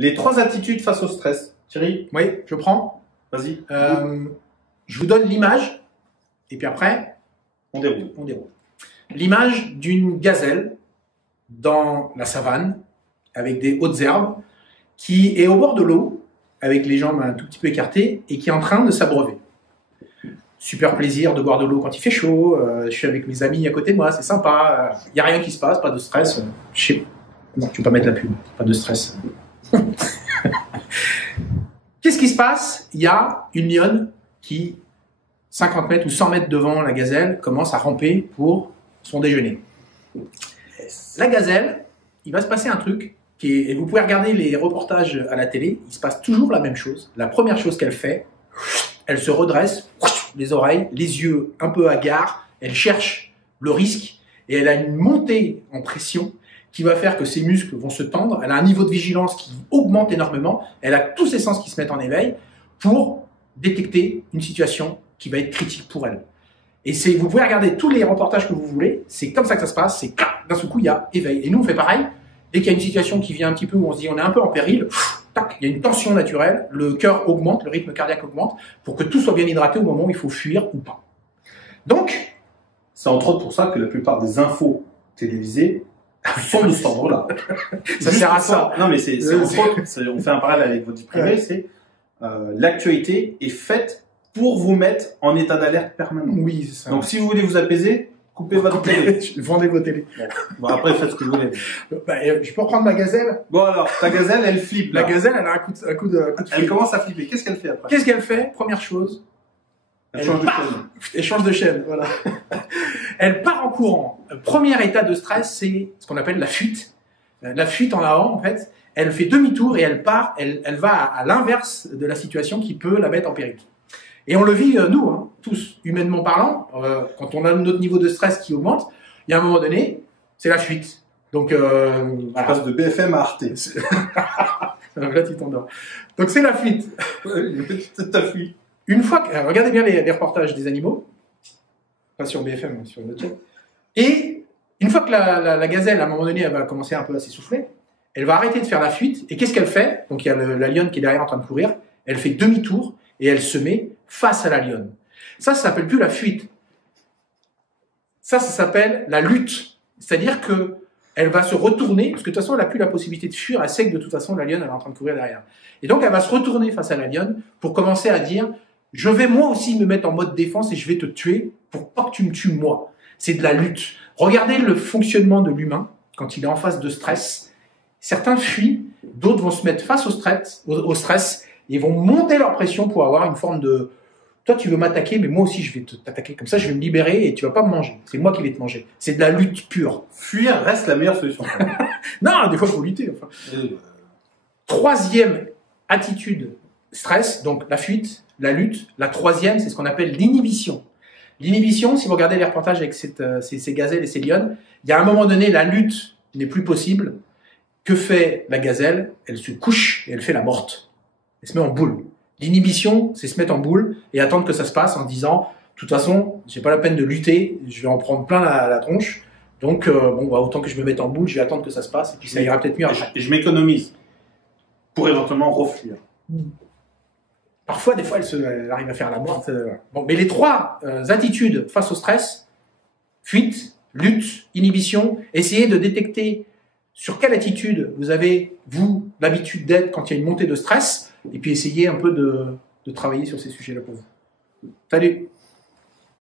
Les 3 attitudes face au stress. Thierry, Oui, je prends. vas-y, Je vous donne l'image, et puis après, on déroule. on déroule. L'image d'une gazelle dans la savane, avec des hautes herbes, qui est au bord de l'eau, avec les jambes un tout petit peu écartées, et qui est en train de s'abreuver. Super plaisir de boire de l'eau quand il fait chaud, je suis avec mes amis à côté de moi, c'est sympa, il n'y a rien qui se passe, pas de stress. Non, tu peux pas mettre la pub, pas de stress. Qu'est-ce qui se passe? Il y a une lionne qui, 50 mètres ou 100 mètres devant la gazelle, commence à ramper pour son déjeuner. La gazelle, il va se passer un truc, et vous pouvez regarder les reportages à la télé, il se passe toujours la même chose. La première chose qu'elle fait, elle se redresse, les oreilles, les yeux un peu hagards, elle cherche le risque, et elle a une montée en pression qui va faire que ses muscles vont se tendre, elle a un niveau de vigilance qui augmente énormément, elle a tous ses sens qui se mettent en éveil pour détecter une situation qui va être critique pour elle. Et vous pouvez regarder tous les reportages que vous voulez, c'est comme ça que ça se passe, c'est d'un seul coup il y a éveil. Et nous on fait pareil, dès qu'il y a une situation qui vient un petit peu où on se dit on est un peu en péril, tac, il y a une tension naturelle, le cœur augmente, le rythme cardiaque augmente, pour que tout soit bien hydraté au moment où il faut fuir ou pas. Donc, C'est entre autres pour ça que la plupart des infos télévisées sont de cet ordre-là. ça sert à ça. Non, mais c'est entre autres, on fait un parallèle avec votre vie privée, c'est l'actualité est faite pour vous mettre en état d'alerte permanent. Oui, c'est ça. Donc, si vous voulez vous apaiser, coupez votre télé. Vendez vos télés. Bon, après, faites ce que vous voulez. Je peux reprendre ma gazelle. Bon, alors, ta gazelle, elle flippe. La Là. gazelle, elle a un coup de Elle fil. commence à flipper. Qu'est-ce qu'elle fait après? Qu'est-ce qu'elle fait? Première chose, Elle change de chaîne. elle change de chaîne. Voilà. Elle part en courant. Premier état de stress, c'est ce qu'on appelle la fuite. La fuite en avant, en fait. Elle fait demi-tour et elle part, elle va à l'inverse de la situation qui peut la mettre en péril. Et on le vit, nous, hein, tous, humainement parlant, quand on a notre niveau de stress qui augmente, il y a un moment donné, c'est la fuite. Donc, Je voilà. passe de BFM à Arte. Là, tu t'endors. Donc, c'est la fuite. T'as fui. Une fois que, regardez bien les reportages des animaux, pas sur BFM, hein, sur notre chaîne. Et une fois que la gazelle, à un moment donné, elle va commencer un peu à s'essouffler, elle va arrêter de faire la fuite. Et qu'est-ce qu'elle fait? Donc il y a la lionne qui est derrière en train de courir. Elle fait demi-tour et elle se met face à la lionne. Ça s'appelle plus la fuite. Ça s'appelle la lutte. C'est-à-dire que elle va se retourner, parce que de toute façon, elle n'a plus la possibilité de fuir. Elle sait que de toute façon, la lionne, elle est en train de courir derrière. Et donc, elle va se retourner face à la lionne pour commencer à dire « Je vais moi aussi me mettre en mode défense et je vais te tuer pour pas que tu me tues moi. » C'est de la lutte. Regardez le fonctionnement de l'humain quand il est en phase de stress. Certains fuient, d'autres vont se mettre face au stress et vont monter leur pression pour avoir une forme de « Toi, tu veux m'attaquer, mais moi aussi, je vais t'attaquer. Comme ça, je vais me libérer et tu vas pas me manger. C'est moi qui vais te manger. » C'est de la lutte pure. Fuir reste la meilleure solution. Non, des fois, il faut lutter. Enfin. Troisième attitude, stress, donc la fuite, la lutte. La troisième, c'est ce qu'on appelle l'inhibition. L'inhibition, si vous regardez les reportages avec ces gazelles et ces lionnes, il y a un moment donné, la lutte n'est plus possible. Que fait la gazelle? Elle se couche et elle fait la morte. Elle se met en boule. L'inhibition, c'est se mettre en boule et attendre que ça se passe en disant, de toute façon, j'ai pas la peine de lutter, je vais en prendre plein la tronche. Donc, bon, bah, autant que je me mette en boule, je vais attendre que ça se passe et puis ça ira peut-être mieux après. Et je m'économise pour éventuellement refuir. Parfois, des fois, elle arrive à faire la morte. Bon, mais les trois attitudes face au stress, fuite, lutte, inhibition, essayez de détecter sur quelle attitude vous avez, vous, l'habitude d'être quand il y a une montée de stress, et puis essayez un peu de travailler sur ces sujets-là pour vous. Salut!